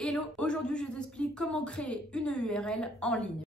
Hello, aujourd'hui je t'explique comment créer une URL en ligne.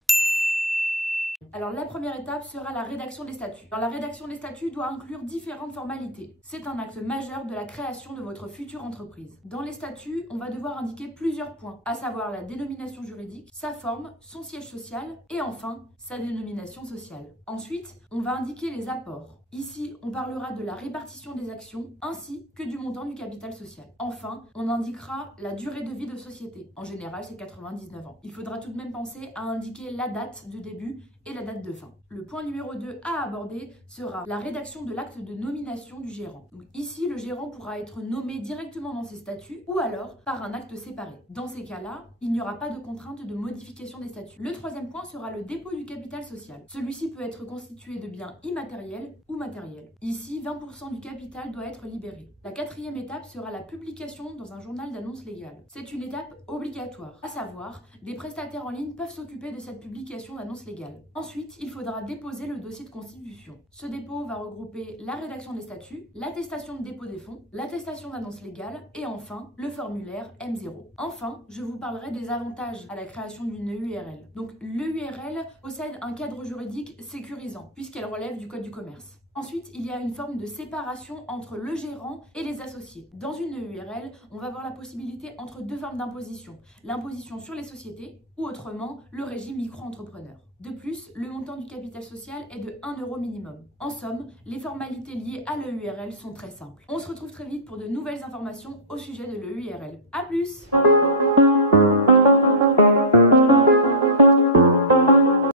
Alors la première étape sera la rédaction des statuts. Alors, la rédaction des statuts doit inclure différentes formalités. C'est un acte majeur de la création de votre future entreprise. Dans les statuts, on va devoir indiquer plusieurs points, à savoir la dénomination juridique, sa forme, son siège social et enfin sa dénomination sociale. Ensuite, on va indiquer les apports. Ici, on parlera de la répartition des actions ainsi que du montant du capital social. Enfin, on indiquera la durée de vie de société. En général, c'est 99 ans. Il faudra tout de même penser à indiquer la date de début et la date de fin. Le point numéro 2 à aborder sera la rédaction de l'acte de nomination du gérant. Donc ici, le gérant pourra être nommé directement dans ses statuts ou alors par un acte séparé. Dans ces cas-là, il n'y aura pas de contrainte de modification des statuts. Le troisième point sera le dépôt du capital social. Celui-ci peut être constitué de biens immatériels ou matériel. Ici, 20% du capital doit être libéré. La quatrième étape sera la publication dans un journal d'annonces légales. C'est une étape obligatoire, à savoir, des prestataires en ligne peuvent s'occuper de cette publication d'annonces légales. Ensuite, il faudra déposer le dossier de constitution. Ce dépôt va regrouper la rédaction des statuts, l'attestation de dépôt des fonds, l'attestation d'annonce légale et enfin, le formulaire M0. Enfin, je vous parlerai des avantages à la création d'une URL. Donc, l'URL possède un cadre juridique sécurisant, puisqu'elle relève du code du commerce. Ensuite, il y a une forme de séparation entre le gérant et les associés. Dans une URL, on va avoir la possibilité entre deux formes d'imposition. L'imposition sur les sociétés ou autrement le régime micro-entrepreneur. De plus, le montant du capital social est de 1 € minimum. En somme, les formalités liées à l'URL sont très simples. On se retrouve très vite pour de nouvelles informations au sujet de l'URL. A plus!